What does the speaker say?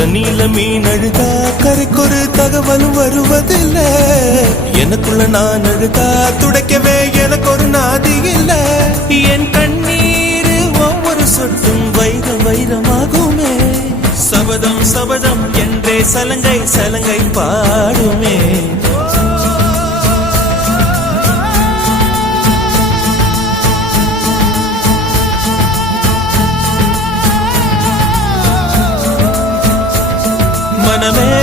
தண்ணியில மீன் அழுதா கரைக்கொரு தகவலும் வருவதில்லை. எனக்குள்ள நான் அழுதா துடைக்கவே எனக்கு ஒரு நாதி இல்ல. என் கண்ணீர் ஒவ்வொரு சொட்டும் வைரம் வைரமாகுமே. சபதம் சபதம் என்றே சலங்கை சலங்கை பாடுமே. மனமே